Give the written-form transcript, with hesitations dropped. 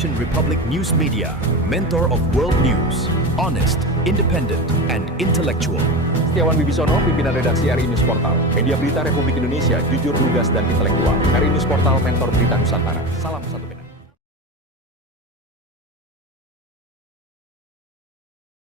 Indonesian Republic News Media, mentor of world news, honest, independent, and intellectual. Setiawan Wibisono, pimpinan redaksi RI News Portal. Media berita Republik Indonesia, jujur, lugas, dan intelektual. RI News Portal, mentor berita Nusantara. Salam satu beda.